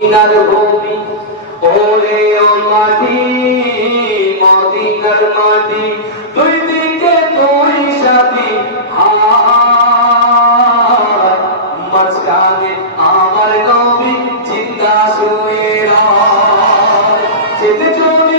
মদিনার ভূমি ওরে ও মাটি, মদিনার মাটি, দুই দিকে দুই সাথী। মাঝখানে আমার নবী চিন্তা শুয়ে যেতে চলি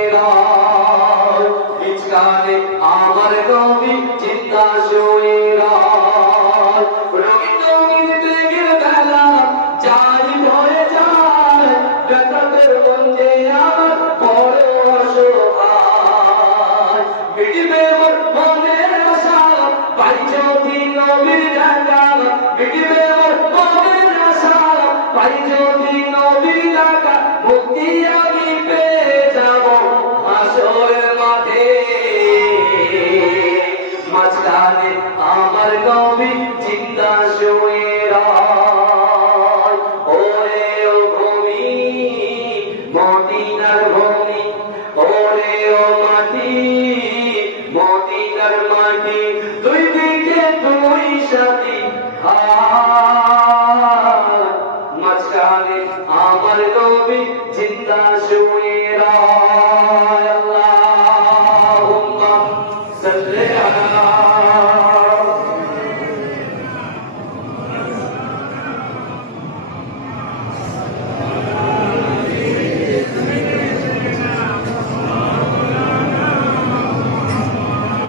পাই যদি নবীর ডাকা মিটিবে মোর মনের আশা পাই যদি নবীর ডাকা মুক্তি আমি পেয়ে যাব আসরের মাঠে মাঝখানে আমার নবী চিন্তা মাটি আমার তবি চিন্তা শুভ